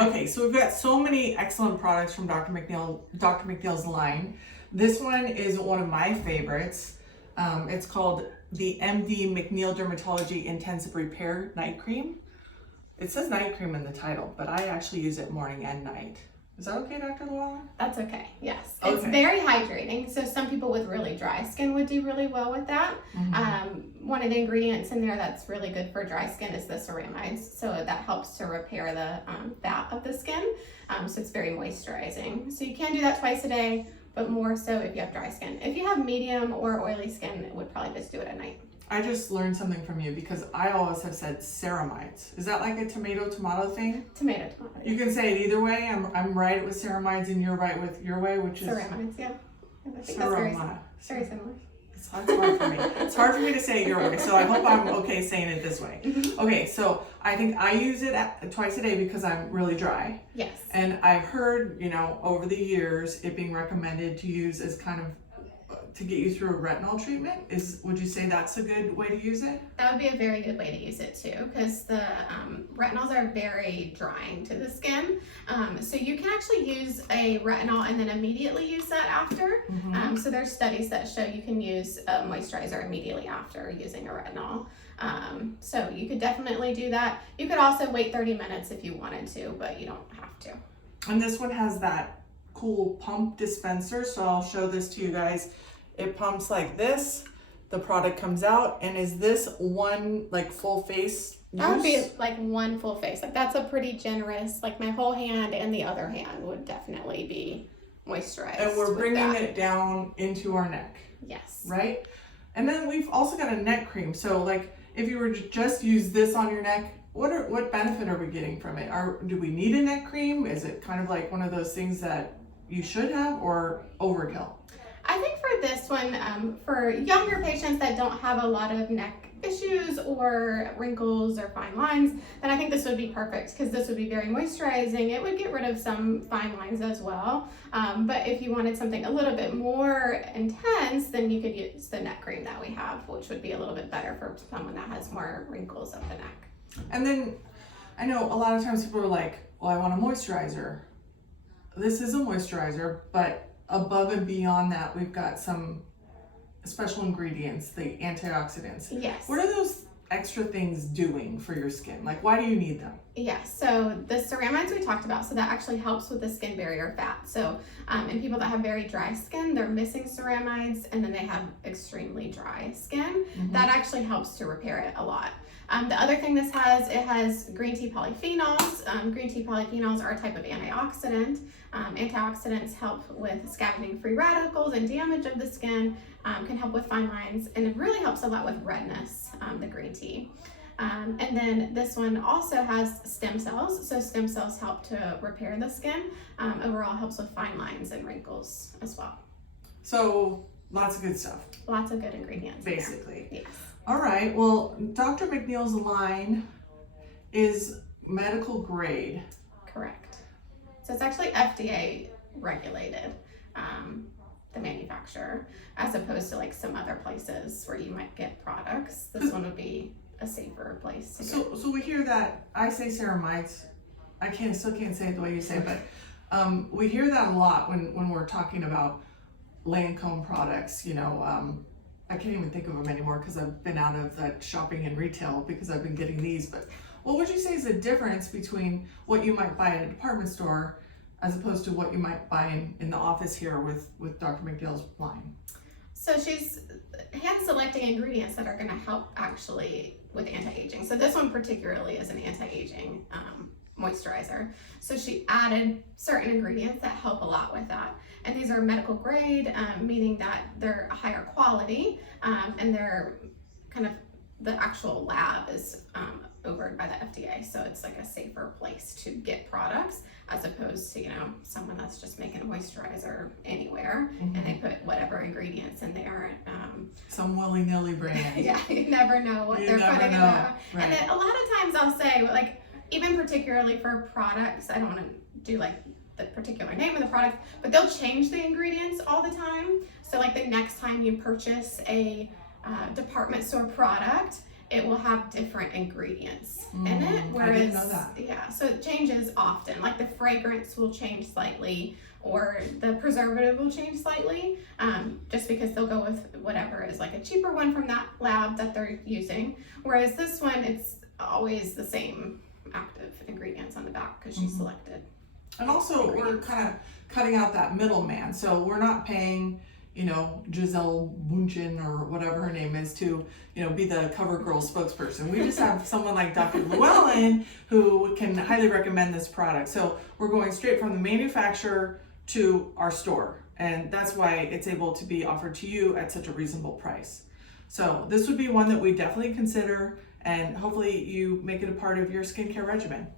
Okay, so we've got so many excellent products from Dr. McNeill's line. This one is one of my favorites. It's called the MD McNeill Dermatology Intensive Repair Night Cream. It says night cream in the title, but I actually use it morning and night. Is that okay, Dr. Lewallen? That's okay, yes. Okay. It's very hydrating, so some people with really dry skin would do really well with that. One of the ingredients in there that's really good for dry skin is the ceramides, so that helps to repair the fat of the skin, so it's very moisturizing. So you can do that twice a day, but more so if you have dry skin. If you have medium or oily skin, it would probably just do it at night. I just learned something from you because I always have said ceramides. Is that like a tomato thing? Tomato. You can say it either way. I'm right with ceramides and you're right with your way, which is ceramides, yeah. I think ceramide. That's very similar. It's hard for me. It's hard for me to say it your way, so I hope I'm okay saying it this way. Okay, so I think I use it twice a day because I'm really dry. Yes. And I've heard, over the years, it being recommended to use as kind of to get you through a retinol treatment. Would you say that's a good way to use it? That would be a very good way to use it too, because the retinols are very drying to the skin. So you can actually use a retinol and then immediately use that after. So there's studies that show you can use a moisturizer immediately after using a retinol. So you could definitely do that. You could also wait 30 minutes if you wanted to, but you don't have to. And this one has that cool pump dispenser, so I'll show this to you guys. It pumps like this, the product comes out, and is this one like full face use? That would be like one full face. Like that's a pretty generous, like my whole hand and the other hand would definitely be moisturized. And we're bringing it down into our neck. Yes. Right? And then we've also got a neck cream. So like if you were to just use this on your neck, what benefit are we getting from it? Do we need a neck cream? Is it kind of like one of those things that you should have, or overkill? I think for this one, for younger patients that don't have a lot of neck issues or wrinkles or fine lines, then I think this would be perfect because this would be very moisturizing. It would get rid of some fine lines as well. But if you wanted something a little bit more intense, then you could use the neck cream that we have, which would be a little bit better for someone that has more wrinkles up the neck. And then I know a lot of times people are like, well, I want a moisturizer. This is a moisturizer, but above and beyond that, we've got some special ingredients, the antioxidants. Yes. What are those extra things doing for your skin? Like, why do you need them? Yes, so the ceramides we talked about, so that actually helps with the skin barrier fat. So in people that have very dry skin, they're missing ceramides, and then they have extremely dry skin. That actually helps to repair it a lot. The other thing this has, it has green tea polyphenols. Green tea polyphenols are a type of antioxidant. Antioxidants help with scavenging free radicals and damage of the skin, can help with fine lines, and it really helps a lot with redness, the green tea. And then this one also has stem cells, so stem cells help to repair the skin. Overall helps with fine lines and wrinkles as well. So lots of good stuff. Lots of good ingredients. Basically. Yes. All right, well, Dr. McNeill's line is medical grade. Correct. So it's actually FDA regulated, the manufacturer, as opposed to like some other places where you might get products. This one would be a safer place to get. So we hear that, I say ceramides, still can't say it the way you say it, but we hear that a lot when we're talking about Lancome products, I can't even think of them anymore because I've been out of that shopping and retail because I've been getting these. But what would you say is the difference between what you might buy at a department store as opposed to what you might buy in the office here with Dr. McNeill's line? So she's hand selecting ingredients that are going to help actually with anti-aging. So this one particularly is an anti-aging moisturizer. So she added certain ingredients that help a lot with that. And these are medical grade, meaning that they're higher quality, and they're kind of, the actual lab is overed by the FDA. So it's like a safer place to get products as opposed to, someone that's just making a moisturizer anywhere and they put whatever ingredients in there. Some willy-nilly brand. Yeah, you never know what they're putting in there. Right. And then a lot of times I'll say, like, even particularly for products, I don't want to do like the particular name of the product, but they'll change the ingredients all the time. So like the next time you purchase a department store product, it will have different ingredients in it. Whereas, I didn't know that. Yeah, so it changes often. Like the fragrance will change slightly, or the preservative will change slightly, just because they'll go with whatever is like a cheaper one from that lab that they're using. Whereas this one, it's always the same active ingredients on the back because she selected. And also, we're kind of cutting out that middleman. So we're not paying, you know, Giselle Bündchen or whatever her name is to, you know, be the CoverGirl spokesperson. We just have someone like Dr. Lewallen who can highly recommend this product. So we're going straight from the manufacturer to our store. And that's why it's able to be offered to you at such a reasonable price. So this would be one that we definitely consider, and hopefully you make it a part of your skincare regimen.